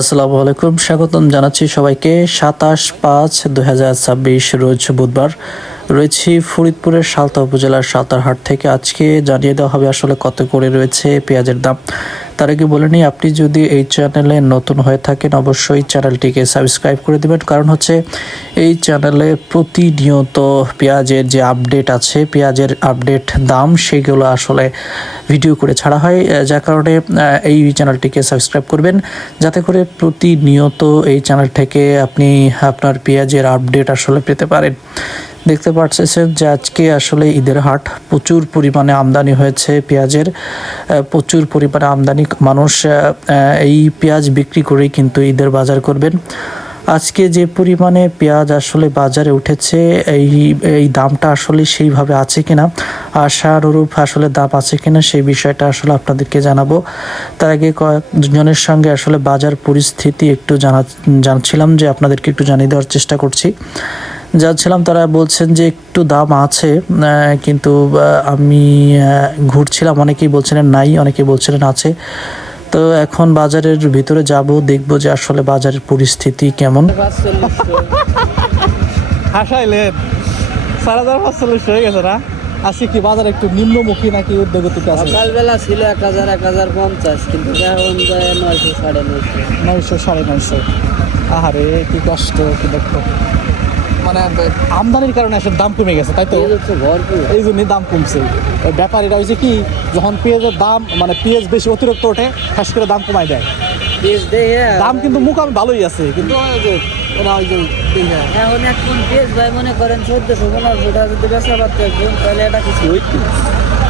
আসসালামু আলাইকুম, স্বাগতম জানাচ্ছি সবাইকে। 27/5/2026 রোজ বুধবার রয়েছি ফরিদপুরের সালতা উপজেলার সালতারহাট থেকে। আজকে জানিয়ে দেওয়া হবে আসলে কত করে রয়েছে পেঁয়াজের দাম। তার আগে বলে নিই, আপনি যদি এই চ্যানেলে নতুন হয়ে থাকেন অবশ্যই চ্যানেলটিকে সাবস্ক্রাইব করে দেবেন, কারণ হচ্ছে এই চ্যানেলে প্রতিনিয়ত পেঁয়াজের যে আপডেট আছে, পেঁয়াজের আপডেট দাম সেগুলো আসলে ভিডিও করে ছাড়া হয়, যার কারণে এই চ্যানেলটিকে সাবস্ক্রাইব করবেন যাতে করে প্রতিনিয়ত এই চ্যানেল থেকে আপনি আপনার পেঁয়াজের আপডেট আসলে পেতে পারেন। দেখতে পাচ্ছেন যে আজকে আসলে ঈদের হাট, প্রচুর পরিমাণে আমদানি হয়েছে পেঁয়াজের, প্রচুর পরিমাণে আমদানি। মানুষ এই পেঁয়াজ বিক্রি করেই কিন্তু ঈদের বাজার করবেন। আজকে যে পরিমাণে পেঁয়াজ আসলে বাজারে উঠেছে, এই দামটা আসলে সেইভাবে আছে কিনা, আশানুরূপ আসলে দাম আছে কিনা সেই বিষয়টা আসলে আপনাদেরকে জানাবো। তার আগে কয়েকজনের সঙ্গে আসলে বাজার পরিস্থিতি একটু জানছিলাম, যে আপনাদেরকে একটু জানিয়ে দেওয়ার চেষ্টা করছি। যাচ্ছিলাম, তারা বলছেন যে একটু দাম আছে, কিন্তু আমি ঘুরছিলাম, অনেকেই বলছিলেন নাই, অনেকেই বলছিলেন আছে। তো এখন বাজারের ভিতরে যাব, দেখবো যে আসলে বাজারের পরিস্থিতি কেমন। হাসাইলেন 4540 হয়ে গেছে না? আজকে কি বাজার একটু নিম্নমুখী নাকি উদ্যোগতিক আছে? সকালবেলা ছিল 1000-1050, কিন্তু এখন যায় 900-950। আহারে কি কষ্ট, কি দুঃখ। মানে আমদানির কারণে আসলে দাম কমে গেছে, তাই তো? ভরপুর, এই জন্যই দাম কমছে। ব্যাপারীরা হয়েছে কি, যখন পেঁয়াজের দাম মানে পেঁয়াজ বেশি অতিরিক্ত ওঠে, খাস করে দাম কমায় দেয়। দাম কিন্তু মোকামে ভালোই আছে, কিন্তু এখন এখন পেঁয়াজ ভাই মনে করেন 1400-1500 টাকা যদি বেচা পারতো একজন, তাহলে এটা কিছু হইতো।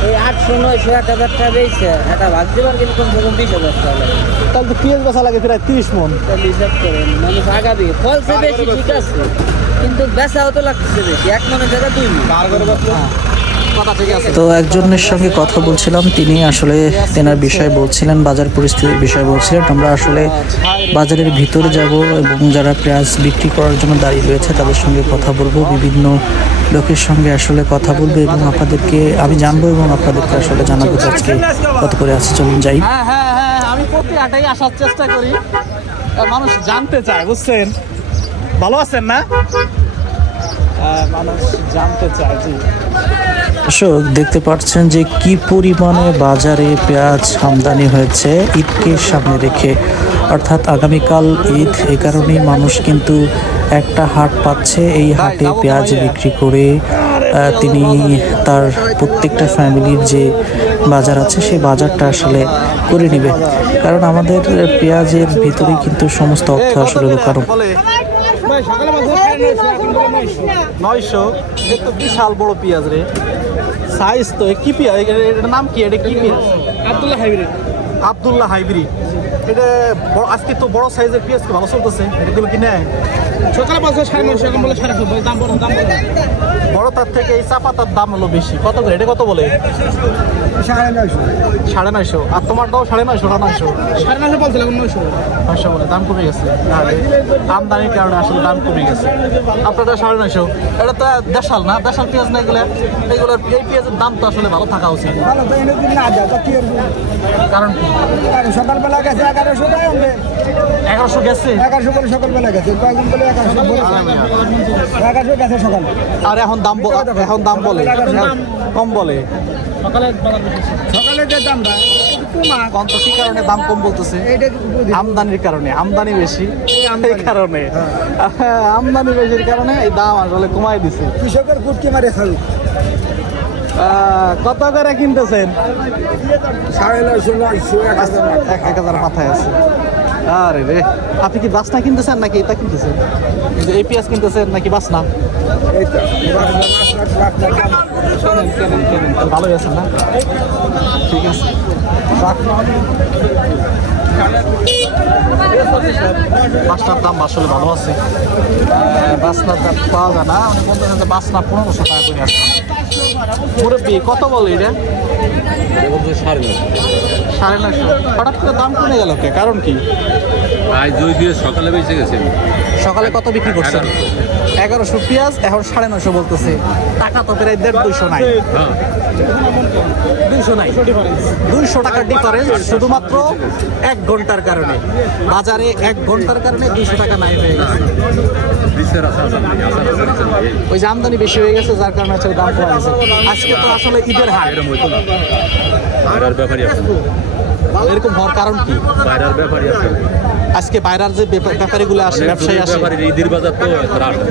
এই 800-900-1000 টাকা বেচছে, এটা ভাগতে পার কিন্তু কমসে কম 20,000 টাকা লাগে। তাহলে তো পেঁয়াজ বেচা লাগে প্রায় 30 মন। তাহলে হিসাব করেন, মানুষ আগাবে। ফলছে বেশি ঠিক আছে, কিন্তু বেচাও তো লাগতেছে বেশি, 1 মনের জায়গায় 2 মন। তো একজনের সঙ্গে কথা বলছিলাম, তিনি আসলে তেনার বিষয় বলছিলেন, বাজার পরিস্থিতির বিষয় বলছিলেন। আমরা আসলে বাজারের ভিতরে যাব এবং যারা পেঁয়াজ বিক্রি করার জন্য দাঁড়িয়ে রয়েছে তাদের সঙ্গে কথা বলবো, বিভিন্ন লোকের সঙ্গে আসলে কথা বলবো এবং আপনাদেরকে আমি জানবো এবং আপনাদেরকে আসলে জানাবো যে আজকে কত করে আছে। চলুন যাই। হ্যাঁ হ্যাঁ হ্যাঁ, আমি প্রতি হাটেই আসার চেষ্টা করি, মানুষ জানতে চায়, বুঝছেন? ভালো আছেন না? মানুষ জানতে চায়। জি দর্শক, দেখতে পাচ্ছেন যে কি পরিমাণে বাজারে পেঁয়াজ আমদানি হয়েছে ঈদকে সামনে রেখে, অর্থাৎ আগামীকাল ঈদ। এই কারণেই মানুষ কিন্তু একটা হাট পাচ্ছে, এই হাটে পেঁয়াজ বিক্রি করে তিনি তার প্রত্যেকটা ফ্যামিলির যে বাজার আছে সেই বাজারটা আসলে করে নেবে, কারণ আমাদের পেঁয়াজের ভিতরেই কিন্তু সমস্ত অর্থ আসলে লুকানো। সকালে 900, তো বিশাল বড় পেঁয়াজ রে, সাইজ তো। কি পেঁয়াজ, এটার নাম কি? এটা কি পেঁয়াজ? আব্দুল্লাহ হাইব্রিড। এটা আজকে তো বড় সাইজের পেঁয়াজ ভালো চলতেছে, এগুলো কি নেয়? সকালে 950, এখন বলে 750, দাম বড়। বড় তার থেকে এই চা পাতার দাম হলো বেশি। কত করে এটা? কত বলে? 950। আর তোমারটাও 950 না? 950 বলছিলাম, 900 বলে দাম কমে গেছে। আমদানির কারণে আসলে দাম কমে গেছে। আপনারটা 950। এটা তো দেশাল না, দেশাল পেঁয়াজ না এগুলো। এগুলোর এই পেঁয়াজের দাম তো আসলে ভালো থাকা উচিত। কারণ সকালবেলা গেছে 1100 টাকা, 1100 গেছে। 1100 করে সকালবেলা গেছে, কয়েকদিন বলে 1100 গেছে সকাল। আর এখন দাম বলে কম বলে। সকালে যে দামটা কম তো কি কারণে দাম কম বলতেছে? আমদানির কারণে, আমদানি বেশি এই কারণে। আমদানি বেশির কারণে এই দাম আসলে কমাই দিছে। কৃষকের কুটকি মারে খাল। কত করে কিনতেছেন? 950, 1000 মাথায় আছে। আরে রে, আপনি কি বাসনা কিনতেছেন নাকি এটা কিনতেছেন? এই পেঁয়াজ কিনতেছেন নাকি বাসনা? কেনেন, ভালোই আছেন না? ঠিক আছে। বাসনার দাম আসলে ভালো আছে। বাসনার দাম পাওয়া যায় না, বাসনা 1500 টাকা করে আছে। মুরব্বী কত বলে এটা? 950। হঠাৎ করে দাম কমে গেল কে? কারণ কি? আজ 2 দিয়ে সকালে বেঁচে গেছে। সকালে কত বিক্রি করছেন? 1100 পেঁয়াজ এখন 950 বলতেছে, টাকা তো প্রায় 150 নাই, 200 নাই, 200 টাকার ডিফারেন্স শুধুমাত্র 1 ঘন্টার কারণে। বাজারে 1 ঘন্টার কারণে 200 টাকা নাই হয়ে গেছে। ওই যে আমদানি বেশি হয়ে গেছে, যার কারণে হচ্ছে দাম কমে গেছে। আজকে তো আসলে ঈদের হাট, এরকম হওয়ার কারণ কি? আজকে বাইরের যে ব্যাপারীগুলো আসে, ব্যবসায়ী আসে,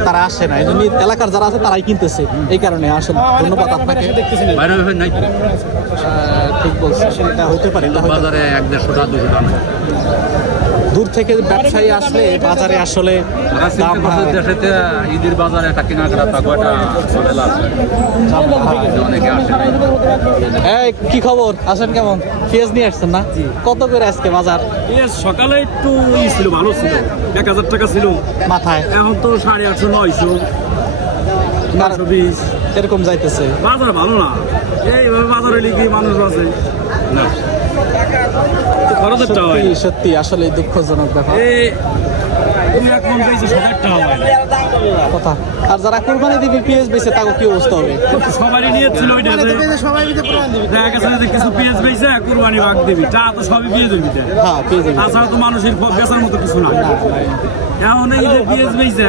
তারা আসে না, এই জন্য এলাকার যারা আছে তারাই কিনতেছে, এই কারণে আসলে। ধন্যবাদ আপনাকে। ঠিক বলছেন, সেটা হতে পারে, এটা হতে পারে। দূর থেকে ব্যবসায়ী আসলে বাজারে আসলে দাম ঈদের বাজারে একটা কেনাকাটা অনেকে আসে। এই কি খবর, আছেন কেমন? পেঁয়াজ নিয়ে আসছেন না? কত করে আজকে বাজার? সকালে একটু ছিল, ভালো ছিল, 1000 টাকা ছিল মাথায়, এখন তো 850 900 920 এরকম যাইতেছে। বাজার ভালো না, এইভাবে বাজারে লিখে মানুষ আছে না, খরচেরটা হয়। সত্যি সত্যি আসলে দুঃখজনক ব্যাপার তুমি এক মন পেয়েছি 1000 টাকা হয় কথা। আর যারা কোরবানি দিবে পেঁয়াজ বেচে, তাকে কি অবস্থা হবে? সবারই নিয়ে ছিল ওইটা, দেখা গেছে যে কিছু পেঁয়াজ বেচে কুরবানি ভাগ দিবি, তা তো সবই পেঁয়াজ দিবি, হ্যাঁ পেঁয়াজ তাছাড়া তো মানুষের বেচার মতো কিছু না। এখন এই যে পেঁয়াজ বেচে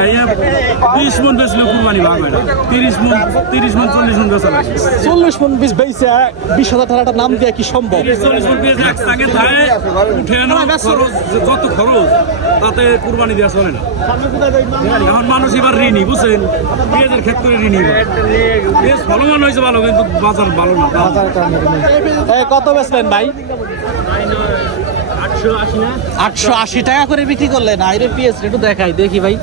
20 মন বেচলে কুরবানি ভাগ হয় না, 30 মন 40 মন বেচা লাগে। 40 মন বীজ বেচে 20,000 টাকাটা নাম দেওয়া কি সম্ভব? 40 মন পেঁয়াজ একসাথে থাকে, উঠে না খরচ, যত খরচ তাতে কুরবানি দেওয়া চলে না। এখন মানুষ এবার ঋণী, বুঝছেন, পেঁয়াজের ক্ষেত্রে ঋণী। পেঁয়াজ ফলমান হয়েছে ভালো, কিন্তু বাজার ভালো না। কত বেচলেন ভাই? 880 টাকা করে বিক্রি করলেন। আইরে পেঁয়াজ একটু দেখাই, দেখি ভাই।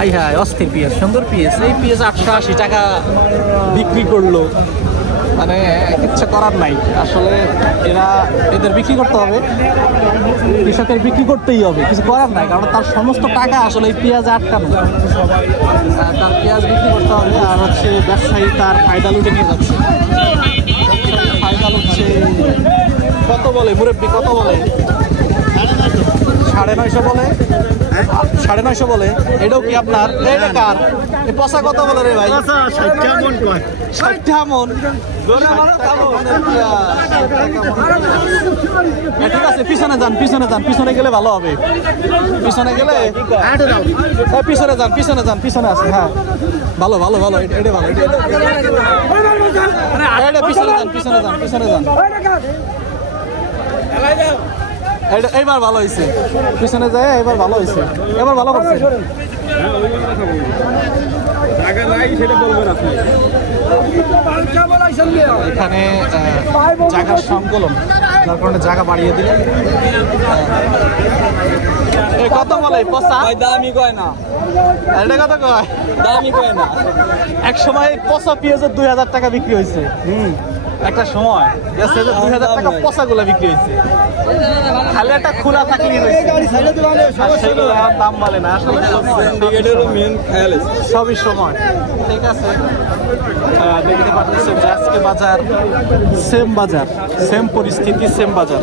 আই হাই, অস্থির পেঁয়াজ, সুন্দর পেঁয়াজ। এই পেঁয়াজ 880 টাকা বিক্রি করলো, মানে কিচ্ছু করার নাই আসলে। এদের বিক্রি করতে হবে, কৃষকের বিক্রি করতেই হবে, কিছু করার নাই, কারণ তার সমস্ত টাকা আসলে এই পেঁয়াজে আটকানো। তার পেঁয়াজ বিক্রি করতে হবে, আর হচ্ছে ব্যবসায়ী তার ফায়দা লুটে নিয়ে যাচ্ছে। ফায়দা লুটছে। কত বলে মুরব্বী, কত বলে? 950 বলে, 950 বলে। এটাও কি আপনার? এটা কার? এই পচা কত বলে রে ভাই? 60 মন। ঠিক আছে, পিছনে যান, পিছনে যান, পিছনে গেলে ভালো হবে। পিছনে গেলে পিছনে যান, পিছনে যান, পিছনে আছে। হ্যাঁ ভালো ভালো ভালো, এটা ভালো, এটা পিছনে যান, পিছনে যান, পিছনে যান। এইবার ভালো হয়েছে, পিছনে যায়, এবার ভালো হয়েছে, এবার ভালো করছে। এখানে জায়গার সংকলন, যার কারণে জায়গা বাড়িয়ে দিলে। কত বলে পচা? দামি কয় না, এটা কত কয়? দামি কয় না। এক সময় পচা পেঁয়াজের 2000 টাকা বিক্রি হয়েছে। একটা সময় 2000 টাকা পচা গুলা বিক্রি হয়েছে। খালি একটা খোলা থাকলেই দাম বলে না আসলে, সবই সময়। ঠিক আছে, দেখতে পাচ্ছেন যে আজকে বাজার সেম পরিস্থিতি, সেম বাজার।